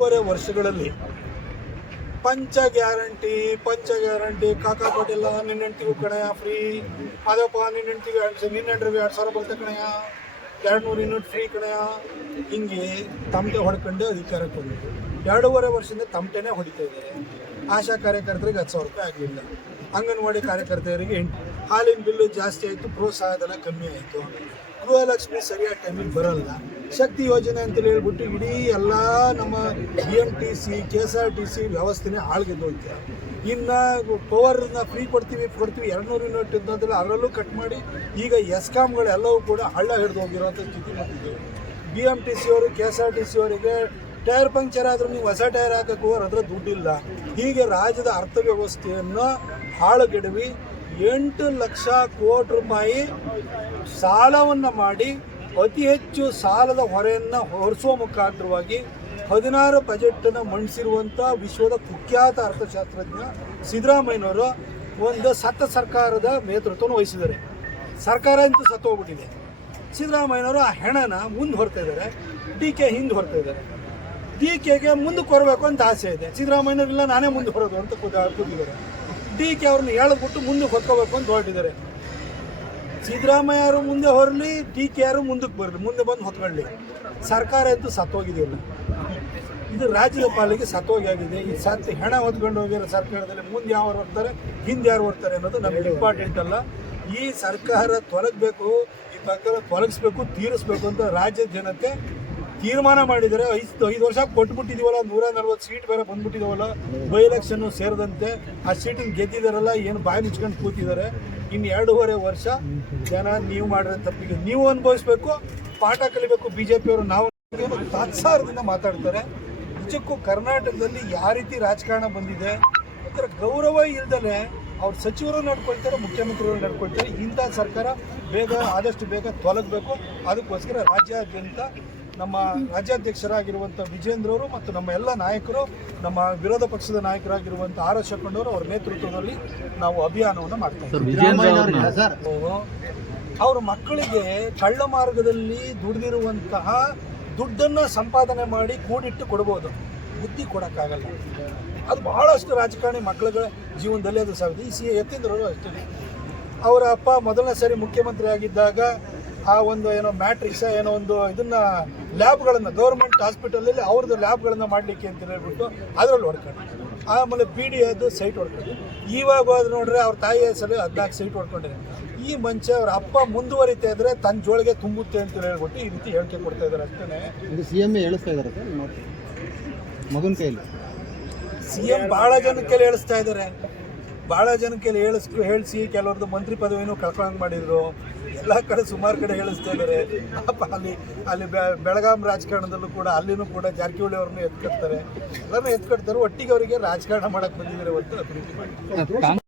ವರ್ಷಗಳಲ್ಲಿ ಪಂಚ ಗ್ಯಾರಂಟಿ ಕಾಕಾ ಪಾಟೀಲ ನಿನ್ನ ಹೆಂಡ್ತಿಗೂ ಕಣಯ ಫ್ರೀ, ಅದಪ್ಪ ನಿನ್ನ ಹೆಂಡ್ತಿಗೆ ನಿನ್ನ ಹೆಂಡ್ರಿಗೆ 2,000 ಬರುತ್ತೆ ಕಣಯ, 200 ಯೂನಿಟ್ ಫ್ರೀ ಕಣಯ, ಹಿಂಗೆ ತಮಟೆ ಹೊಡ್ಕೊಂಡು ಅಧಿಕಾರಕ್ಕೆ ಬಂದಿತ್ತು. 2.5 ವರ್ಷದಿಂದ ತಮಟೆನೇ ಹೊಡಿತಾ ಇದ್ದಾರೆ. ಆಶಾ ಕಾರ್ಯಕರ್ತರಿಗೆ 10,000 ರೂಪಾಯಿ ಆಗಲಿಲ್ಲ, ಅಂಗನವಾಡಿ ಕಾರ್ಯಕರ್ತೆಯರಿಗೆ ಹಾಲಿನ ಬಿಲ್ಲು ಜಾಸ್ತಿ ಆಯಿತು, ಪ್ರೋತ್ಸಾಹಧನ ಕಮ್ಮಿ ಆಯಿತು, ಗೃಹಲಕ್ಷ್ಮಿ ಸರಿಯಾದ ಟೈಮಿಗೆ ಬರಲ್ಲ, ಶಕ್ತಿ ಯೋಜನೆ ಅಂತೇಳಿ ಹೇಳ್ಬಿಟ್ಟು ಇಡೀ ಎಲ್ಲ ನಮ್ಮ BMTC KSRTC ವ್ಯವಸ್ಥೆನೇ ಹಾಳ್ಗೆದ್ದೋಯ್ತು. ಇನ್ನು ಪವರ್ನ ಫ್ರೀ ಕೊಡ್ತೀವಿ 200 ಯೂನಿಟ್ ಇದ್ದೋದ್ರೆ ಅದರಲ್ಲೂ ಕಟ್ ಮಾಡಿ ಈಗ ಎಸ್ಕಾಮ್ಗಳೆಲ್ಲವೂ ಕೂಡ ಹಳ್ಳ ಹಿಡಿದು ಹೋಗಿರೋಂಥ ಸ್ಥಿತಿ ಬಂದಿದೆ. BMTC ಅವರು KSRTC ಅವರಿಗೆ ಟೈರ್ ಪಂಕ್ಚರ್ ಆದರೂ ನೀವು ಹೊಸ ಟೈರ್ ಹಾಕಕ್ಕೆ ಹೋಗೋರು ಅದರ ದುಡ್ಡಿಲ್ಲ. ಹೀಗೆ ರಾಜ್ಯದ ಅರ್ಥವ್ಯವಸ್ಥೆಯನ್ನು ಹಾಳುಗೆಡವಿ 8 ಲಕ್ಷ ಕೋಟಿ ರೂಪಾಯಿ ಸಾಲವನ್ನು ಮಾಡಿ ಅತಿ ಹೆಚ್ಚು ಸಾಲದ ಹೊರೆಯನ್ನು ಹೊರಿಸುವ ಮುಖಾಂತರವಾಗಿ 16 ಬಜೆಟನ್ನು ಮಂಡಿಸಿರುವಂಥ ವಿಶ್ವದ ಕುಖ್ಯಾತ ಅರ್ಥಶಾಸ್ತ್ರಜ್ಞ ಸಿದ್ದರಾಮಯ್ಯನವರು ಒಂದು ಸರ್ಕಾರದ ನೇತೃತ್ವವನ್ನು ವಹಿಸಿದ್ದಾರೆ. ಸರ್ಕಾರ ಅಂತೂ ಸತ್ತೋಗ್ಬಿಟ್ಟಿದೆ. ಸಿದ್ದರಾಮಯ್ಯನವರು ಆ ಹೆಣನ ಮುಂದೆ ಹೊರ್ತಾ ಇದ್ದಾರೆ, DK ಹಿಂದೆ ಹೊರ್ತಾ ಇದ್ದಾರೆ. DKಗೆ ಮುಂದಕ್ಕೆ ಹೊರಬೇಕು ಅಂತ ಆಸೆ ಇದೆ. ಸಿದ್ದರಾಮಯ್ಯನವರಿಲ್ಲ ನಾನೇ ಮುಂದೆ ಹೊರೋದು ಅಂತ ಕೂತಿದ್ದಾರೆ. DK ಅವ್ರನ್ನ ಹೇಳಿದ್ಬಿಟ್ಟು ಮುಂದಕ್ಕೆ ಹೊತ್ಕೋಬೇಕು ಅಂತ ಹೊರಟಿದ್ದಾರೆ. ಸಿದ್ದರಾಮಯ್ಯ ಅವರು ಮುಂದೆ ಹೊರಲಿ, DK ಯಾರು ಮುಂದಕ್ಕೆ ಬರಲಿ, ಮುಂದೆ ಬಂದು ಹೊತ್ಕೊಳ್ಳಿ. ಸರ್ಕಾರ ಅಂತೂ ಸತ್ತೋಗಿದೆಯಲ್ಲ, ಇದು ರಾಜ್ಯದ ಪಾಲಿಗೆ ಸತ್ತೋಗಿ. ಈ ಸತ್ತು ಹೆಣ ಹೊತ್ಕೊಂಡು ಹೋಗಿರೋ ಸರ್ಕಾರದಲ್ಲಿ ಮುಂದೆ ಯಾರು ಬರ್ತಾರೆ, ಹಿಂದೆ ಯಾರು ಬರ್ತಾರೆ ಅನ್ನೋದು ನಮಗೆ ಇಂಪಾರ್ಟೆಂಟ್ ಅಲ್ಲ. ಈ ಸರ್ಕಾರ ತೊಲಗಬೇಕು, ಈ ಸರ್ಕಾರ ತೊಲಗಿಸ್ಬೇಕು, ತೀರಿಸ್ಬೇಕು ಅಂತ ರಾಜ್ಯದ ಜನತೆ ತೀರ್ಮಾನ ಮಾಡಿದ್ದಾರೆ. 5 ವರ್ಷ ಕೊಟ್ಬಿಟ್ಟಿದ್ದೀವಲ್ಲ, 140 ಸೀಟ್ ಬೇರೆ ಬಂದ್ಬಿಟ್ಟಿದ್ದಾವಲ್ಲ, ಬೈ ಎಲೆಕ್ಷನ್ನು ಸೇರಿದಂತೆ ಆ ಸೀಟಿನ ಗೆದ್ದಿದ್ದಾರಲ್ಲ, ಏನು ಬಾಯಿ ಮುಚ್ಕೊಂಡು ಕೂತಿದ್ದಾರೆ. ಇನ್ನು 2.5 ವರ್ಷ ಜನ ನೀವು ಮಾಡಿರೋ ತಪ್ಪಿಗೆ ನೀವು ಅನುಭವಿಸ್ಬೇಕು, ಪಾಠ ಕಲಿಬೇಕು. BJಪಿಯವರು ನಾವು ತಾತ್ಸಾರದಿಂದ ಮಾತಾಡ್ತಾರೆ. ನಿಜಕ್ಕೂ ಕರ್ನಾಟಕದಲ್ಲಿ ಯಾವ ರೀತಿ ರಾಜಕಾರಣ ಬಂದಿದೆ, ಒಂಥರ ಗೌರವ ಇಲ್ದಲೆ ಅವ್ರ ಸಚಿವರು ನಡ್ಕೊಳ್ತಾರೆ, ಮುಖ್ಯಮಂತ್ರಿಗಳು ನಡ್ಕೊಳ್ತಾರೆ. ಇಂಥ ಸರ್ಕಾರ ಆದಷ್ಟು ಬೇಗ ತೊಲಗಬೇಕು. ಅದಕ್ಕೋಸ್ಕರ ರಾಜ್ಯಾದ್ಯಂತ ನಮ್ಮ ರಾಜ್ಯಾಧ್ಯಕ್ಷರಾಗಿರುವಂಥ ವಿಜೇಂದ್ರ ಅವರು ಮತ್ತು ನಮ್ಮ ಎಲ್ಲ ನಾಯಕರು, ನಮ್ಮ ವಿರೋಧ ಪಕ್ಷದ ನಾಯಕರಾಗಿರುವಂಥ ಆರ್ ಎಸ್ ಶೆಟ್ಟಣ್ಣವರು ಅವರ ನೇತೃತ್ವದಲ್ಲಿ ನಾವು ಅಭಿಯಾನವನ್ನು ಮಾಡ್ತಾ ಇದ್ದೀವಿ. ಅವ್ರ ಮಕ್ಕಳಿಗೆ ಕಳ್ಳ ಮಾರ್ಗದಲ್ಲಿ ದುಡಿದಿರುವಂತಹ ದುಡ್ಡನ್ನು ಸಂಪಾದನೆ ಮಾಡಿ ಕೂಡಿಟ್ಟು ಕೊಡ್ಬೋದು, ಬುದ್ಧಿ ಕೊಡೋಕ್ಕಾಗಲ್ಲ. ಅದು ಬಹಳಷ್ಟು ರಾಜಕಾರಣಿ ಮಕ್ಕಳುಗಳ ಜೀವನದಲ್ಲಿ ಅದು ಸಾಗಿದೆ. ಈ ಯತೀಂದ್ರವರು ಅಷ್ಟೇ, ಅವರ ಅಪ್ಪ ಮೊದಲನೇ ಸಾರಿ ಮುಖ್ಯಮಂತ್ರಿ ಆಗಿದ್ದಾಗ ಆ ಒಂದು ಏನೋ ಮ್ಯಾಟ್ರಿಕ್ಸ್ ಏನೋ ಒಂದು ಇದನ್ನು ಲ್ಯಾಬ್ಗಳನ್ನು ಗೌರ್ಮೆಂಟ್ ಹಾಸ್ಪಿಟಲಲ್ಲಿ ಅವ್ರದ್ದು ಲ್ಯಾಬ್ಗಳನ್ನು ಮಾಡಲಿಕ್ಕೆ ಅಂತ ಹೇಳ್ಬಿಟ್ಟು ಅದರಲ್ಲಿ ಹೊಡ್ಕೊಂಡು, ಆಮೇಲೆ PDAದು ಸೈಟ್ ಹೊಡ್ಕೊಂಡು, ಇವಾಗ ಹೋದ್ರೆ ನೋಡ್ರೆ ಅವ್ರ ತಾಯಿ ಹೆಸರು 14 ಸೈಟ್ ಹೊಡ್ಕೊಂಡಿದ್ದಾರೆ. ಈ ಮಂಚ ಅವ್ರ ಅಪ್ಪ ಮುಂದುವರಿತಾ ಇದ್ರೆ ತನ್ನ ಜೋಳಿಗೆ ತುಂಬುತ್ತೆ ಅಂತ ಹೇಳ್ಬಿಟ್ಟು ಈ ರೀತಿ ಹೇಳಿಕೆ ಕೊಡ್ತಾ ಇದ್ದಾರೆ. ಅಷ್ಟೇ ಇದು CM ಹೇಳಿಸ್ತಾ ಇದ್ದಾರೆ ಮಗನ ಕೈಯಲ್ಲಿ. CM ಭಾಳ ಜನಕ್ಕೆ ಹೇಳಿಸ್ತಾ ಇದ್ದಾರೆ, ಭಾಳ ಜನಕ್ಕೆ ಹೇಳಿಸಿ ಕೆಲವ್ರದ್ದು ಮಂತ್ರಿ ಪದವಿನೂ ಕಳ್ಕೊಂಡಂಗೆ ಮಾಡಿದ್ರು. ಎಲ್ಲ ಕಡೆ ಸುಮಾರು ಕಡೆ ಹೇಳಿಸ್ತಾ ಇದ್ದಾರೆ. ಅಲ್ಲಿ ಬೆಳಗಾಂ ರಾಜಕಾರಣದಲ್ಲೂ ಕೂಡ ಅಲ್ಲಿನೂ ಕೂಡ ಜಾರಕಿಹೊಳಿ ಅವ್ರನ್ನೂ ಎತ್ಕೊಡ್ತಾರೆ, ಎಲ್ಲರೂ ಎತ್ಕೊಡ್ತಾರೆ. ಒಟ್ಟಿಗೆ ಅವರಿಗೆ ರಾಜಕಾರಣ ಮಾಡೋಕ್ಕೆ ಬಂದಿದ್ದಾರೆ ಹೊತ್ತು ಅಭಿವೃದ್ಧಿ ಮಾಡಿ.